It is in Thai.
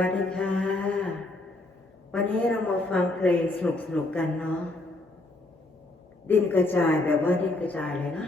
วัสดีค่ะ วันนี้เรามาฟังเพลงสนุกๆกกันเนาะ ดินกระจายแบบว่าดินกระจายเลยนะ